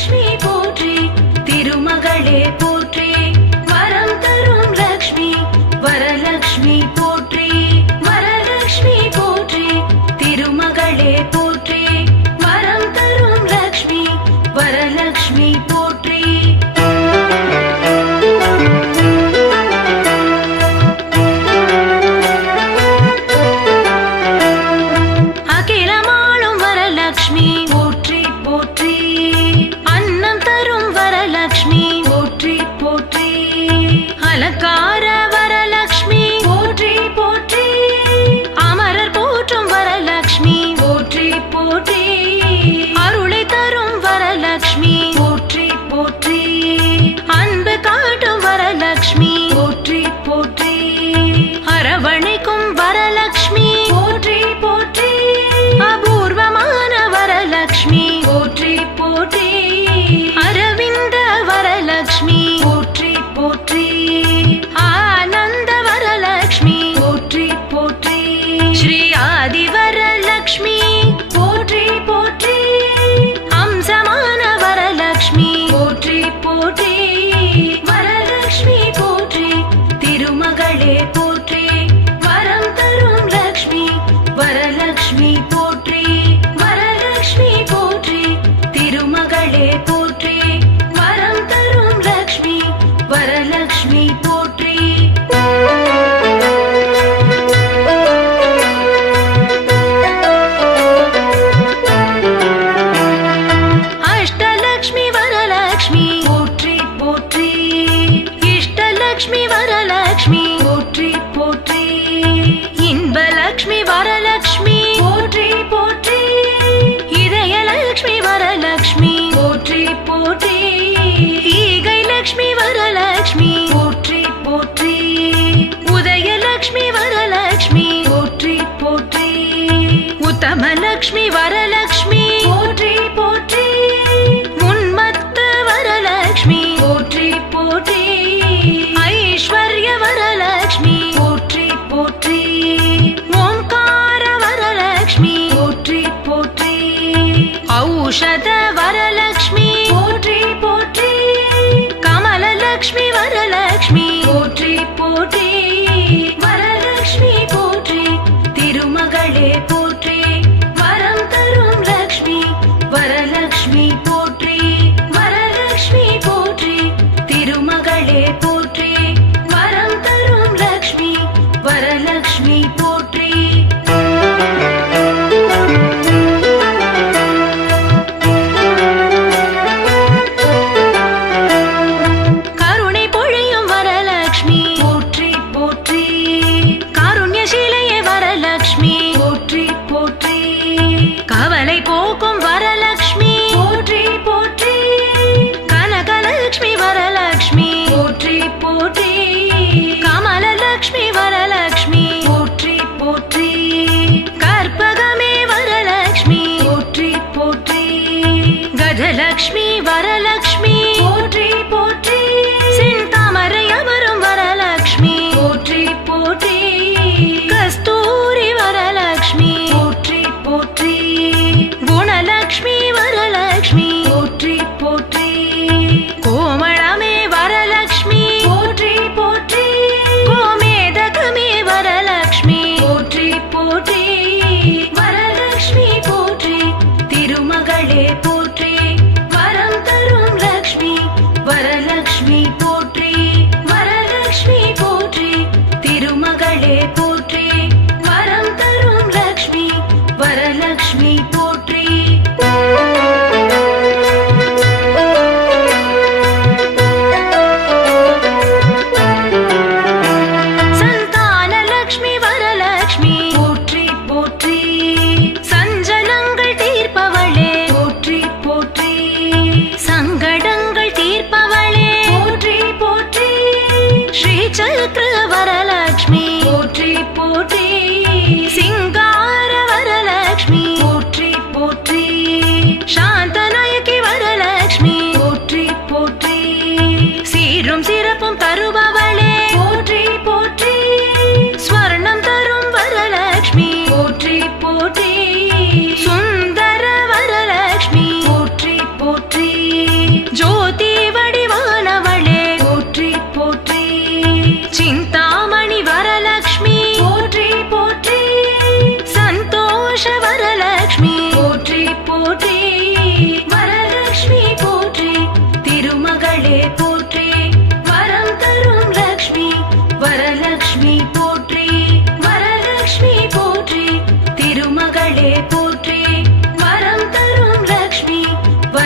வரலக்ஷ்மி போற்றி திருமகளே போற்றி வரம் தரும் லக்ஷ்மி வரலக்ஷ்மி போற்றி வரலக்ஷ்மி போற்றி திருமகளே போற்றி வரம் தரும் லக்ஷ்மி வரலக்ஷ்மி போற்றி அகிலமாளும் வரலக்ஷ்மி போற்றி போற்றி அன்னம் தரும் வரலக்ஷ்மி போற்றி போற்றி அலங்கார வரலக்ஷ்மி போற்றி போற்றி அமரர் போற்றும் வரலக்ஷ்மி போற்றி போற்றி அருளை தரும் வரலக்ஷ்மி போற்றி போற்றி அன்பு காட்டும் வரலக்ஷ்மி போற்றி போற்றி அரவணைக்கும் வரலக்ஷ்மி போற்றி போற்றி அபூர்வமான வரலக்ஷ்மி போற்றி போற்றி அரவிந்த வரலக்ஷ்மி போற்றி போற்றி ஆனந்த வரலக்ஷ்மி போற்றி போற்றி ஸ்ரீ ஆதி வரலக்ஷ்மி போற்றி போற்றி அம்சமான வரலக்ஷ்மி போற்றி போற்றி வரலக்ஷ்மி போற்றி திருமகளே போற்றி வரம் தரும் லக்ஷ்மி வரலக்ஷ்மி போற்றி வரலக்ஷ்மி போற்றி திருமகளே போற்றி வரம் தரும் லக்ஷ்மி வரலக்ஷ்மி போற்றி அஷ்டலக்ஷ்மி வரலக்ஷ்மி போற்றி போற்றி இஷ்டலக்ஷ்மி வரலக்ஷ்மி போற்றி போற்றி இன்பலக்ஷ்மி வரலக்ஷ்மி போற்றி போற்றி இதயலக்ஷ்மி வரலக்ஷ்மி போற்றி போற்றி ஈகை லக்ஷ்மி வரலக்ஷ்மி போற்றி போற்றி உதயலக்ஷ்மி வரலக்ஷ்மி போற்றி போற்றி உத்தமலக்ஷ்மி வரலக்ஷ்மி போற்றி போற்றி உன்மத்த வரலக்ஷ்மி போற்றி போற்றி ஐஸ்வர்ய வரலக்ஷ்மி போற்றி போற்றி ஓம்கார வரலக்ஷ்மி போற்றி போற்றி ஔஷத வரலக்ஷ்மி போற்றி போற்றி கமலலக்ஷ்மி வரலக்ஷ்மி போற்றி போற்றி வரலக்ஷ்மி போற்றி திருமகளே போற்றி வரம் தரும் லக்ஷ்மி வரலக்ஷ்மி போற்றி வரலக்ஷ்மி போற்றி திருமகளே போற்றி வரம் தரும் லக்ஷ்மி வரலக்ஷ்மி போற்றி கருணை பொழியும் வரலக்ஷ்மி போற்றி போற்றி காருண்யசீலையே வரலக்ஷ்மி போற்றி போற்றி கவலை போக்கும் வரலக்ஷ்மி போற்றி போற்றி கனகலக்ஷ்மி வரலக்ஷ்மி போற்றி போற்றி கமலலக்ஷ்மி வரலக்ஷ்மி போற்றி போற்றி கற்பகமே வரலக்ஷ்மி போற்றி போற்றி கஜலக்ஷ்மி வரலக்ஷ்மி போற்றி போற்றி செந்தாமரை அமரும் வரலக்ஷ்மி போற்றி போற்றி கஸ்தூரி வரலக்ஷ்மி போற்றி போற்றி குணலக்ஷ்மி வரலக்ஷ்மி போற்றி போற்றி கோமளமே வரலக்ஷ்மி போற்றி போற்றி கோமேதகமே வரலக்ஷ்மி போற்றி போற்றி வரலக்ஷ்மி போற்றி திருமகளே போற்றி வரம் தரும் லக்ஷ்மி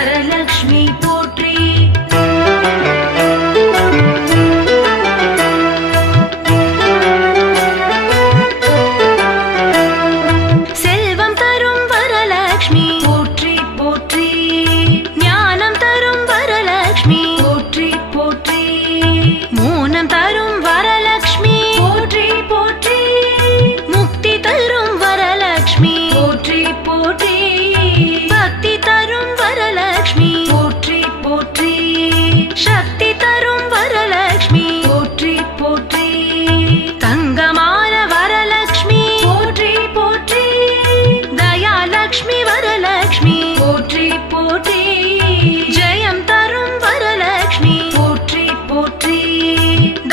வரலக்ஷ்மி போற்றி. செல்வம் தரும் வரலக்ஷ்மி போற்றி போற்றி. ஞானம் தரும் வரலக்ஷ்மி போற்றி போற்றி. மோனம் தரும் வரலக்ஷ்மி போற்றி போற்றி. முக்தி தரும் வரலக்ஷ்மி போற்றி போற்றி. பக்தி தரும் வரலக்ஷ்மி போற்றி போற்றி. சக்தி தரும் வரலக்ஷ்மி போற்றி போற்றி. தங்கமான வரலக்ஷ்மி போற்றி போற்றி. தயாலக்ஷ்மி வரலக்ஷ்மி போற்றி போற்றி. ஜெயம் தரும் வரலக்ஷ்மி போற்றி போற்றி.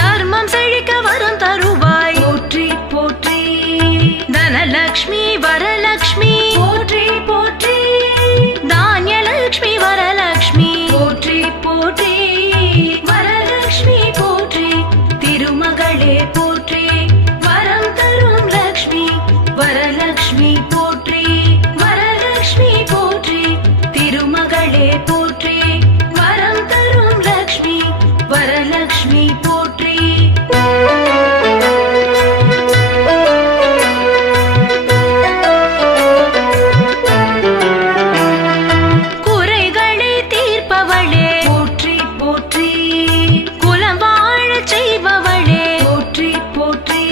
தர்மம் செழிக்க வரம் தருவாய் போற்றி போற்றி. தனலக்ஷ்மி வரலக்ஷ்மி போற்றி போற்றி. தானியலக்ஷ்மி வரலக்ஷ்மி போற்றி போற்றி. வரலக்ஷ்மி போற்றி. திருமகளே போற்றி. வரம் தரும் லக்ஷ்மி வரலக்ஷ்மி போற்றி. வரலக்ஷ்மி போற்றி. திருமகளே போற்றி. வரம் தரும் லக்ஷ்மி வரலக்ஷ்மி போற்றி. குறைகளை தீர்ப்பவளே போற்றி போற்றி. குலம் வாழச் செய்பவளே போற்றி போற்றி.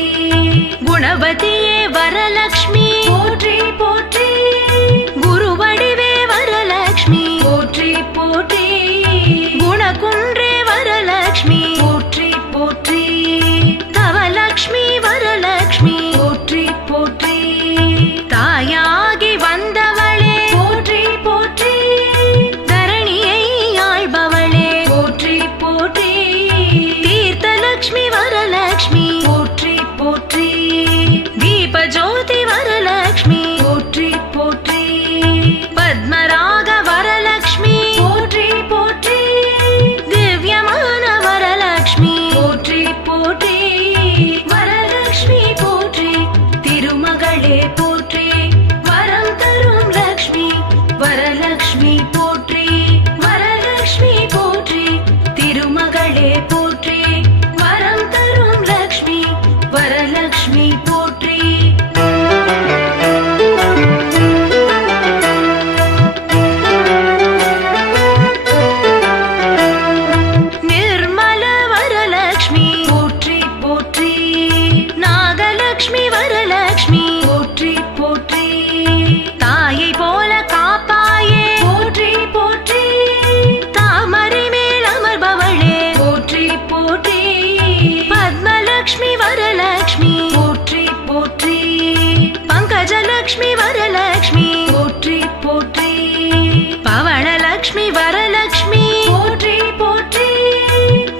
குணவதியே வரலக்ஷ்மி போற்றி போற்றி. குருவடிவே வரலக்ஷ்மி போற்றி போற்றி. குணகுன்றே வரலக்ஷ்மி போற்றி போற்றி. தவலக்ஷ்மி வரலக்ஷ்மி போற்றி போற்றி. தாயாகி வந்தவளே போற்றி போற்றி. தரணியை ஆள்பவளே போற்றி போற்றி. தீர்த்தலக்ஷ்மி வரலக்ஷ்மி போற்றி போற்றி. தீபஜோதி வரலக்ஷ்மி போற்றி போற்றி. பத்மராக வரலக்ஷ்மி போற்றி போற்றி. திவ்யமான வரலக்ஷ்மி போற்றி போற்றி. வரலக்ஷ்மி போற்றி. திருமகளே போற்றி. வரம் தரும் லக்ஷ்மி வரலக்ஷ்மி போற்றி. வரலக்ஷ்மி போற்றி. திருமகளே போற்றி. வரம் தரும் லக்ஷ்மி வரலக்ஷ்மி போற்றி. நிர்மல வரலக்ஷ்மி போற்றி போற்றி. நாகலக்ஷ்மி வரலக்ஷ்மி போற்றி போற்றி. தாயை போல காப்பாயே போற்றி போற்றி. தாமரை மேல் அமர்பவளே போற்றி போற்றி. பத்மலக்ஷ்மி வரலக்ஷ்மி போற்றி போற்றி. பங்கஜலக்ஷ்மி வரலக்ஷ்மி போற்றி போற்றி. பவளலக்ஷ்மி வரலக்ஷ்மி போற்றி போற்றி.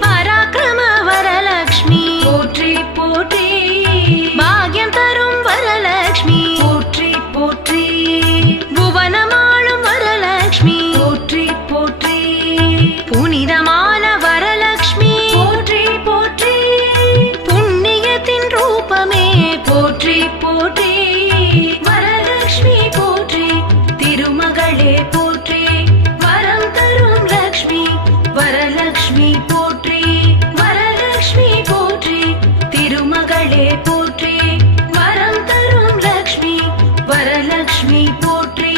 பராக்கிரம வரலக்ஷ்மி போற்றி போற்றி. பாக்யம் தரும் வரலக்ஷ்மி போற்றி போற்றி. புவனமாளும் வரலக்ஷ்மி போற்றி போற்றி. புனிதமான வரலக்ஷ்மி போற்றி போற்றி. புண்ணியத்தின் ரூபமே போற்றி போற்றி. வரலக்ஷ்மி போற்றி. திருமகளே போற்றி. வரம் தரும் லக்ஷ்மி வரலக்ஷ்மி போற்றி. வரலக்ஷ்மி போற்றி. திருமகளே போற்றி. வரம் தரும் லக்ஷ்மி வரலக்ஷ்மி போற்றி.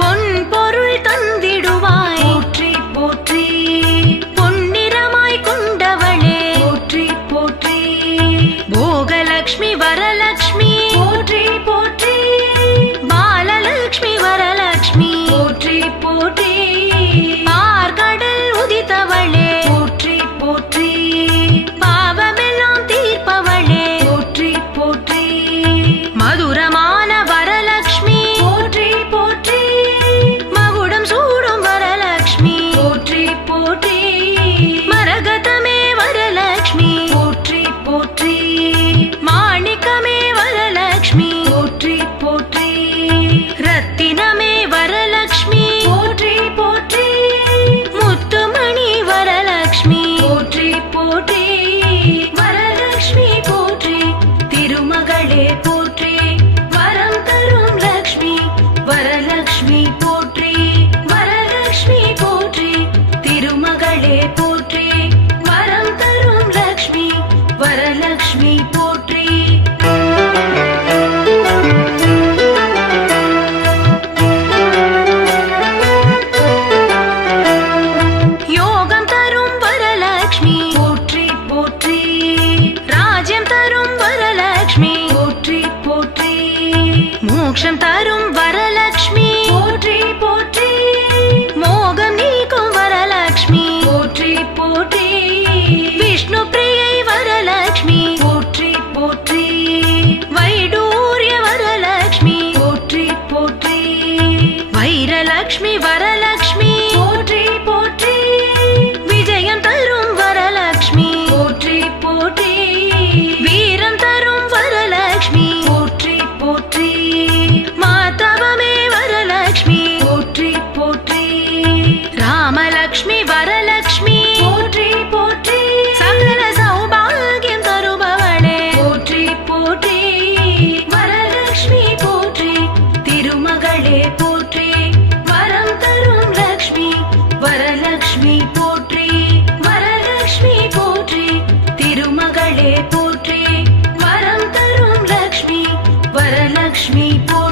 பொன் பொருள் தந்திடுவாய் போற்றி போற்றி. பொன்னிறமாய் கொண்டவளே போற்றி போற்றி. போகலக்ஷ்மி வரலக்ஷ்மி போற்றி போற்றி. பாலலக்ஷ்மி வரலக்ஷ்மி போற்றி போற்றி. பார்கடல் உதித்தவளே போற்றி போற்றி. பாவமெல்லாம் தீர்ப்பவளே போற்றி போற்றி. மதுரமான வரலக்ஷ்மி போற்றி போற்றி. மகுடம் சூடும் வரலக்ஷ்மி போற்றி போற்றி. மரகதமே வரலக்ஷ்மி போற்றி போற்றி. மாணிக்கமே வரலக்ஷ்மி போற்றி மோட்சம் தரும் வரலக்ஷ்மி போற்றி போற்றி மோகம் நீக்கும் வரலக்ஷ்மி போற்றி போற்றி விஷ்ணு பிரியை வரலக்ஷ்மி போற்றி போற்றி வைடூரிய வரலக்ஷ்மி போற்றி போற்றி வைரலக்ஷ்மி வரலக்ஷ்மி போற்றி போற்றி விஜயம் தரும் வரலக்ஷ்மி போற்றி போற்றி வீரம் தரும் வரலக்ஷ்மி போற்றி போற்றி மாதவமே வரலக்ஷ்மி போற்றி போற்றி ராமலக்ஷ்மி வரலக்ஷ்மி போற்றி போற்றி சகல சௌபாகியம் தருபவளே போற்றி போற்றி வரலக்ஷ்மி போற்றி திருமகளே போற்றி வரம் தரும் லக்ஷ்மி வரலக்ஷ்மி போற்றி வரலக்ஷ்மி போற்றி திருமகளே போற்றி வரம் தரும் லக்ஷ்மி வரலக்ஷ்மி போற்றி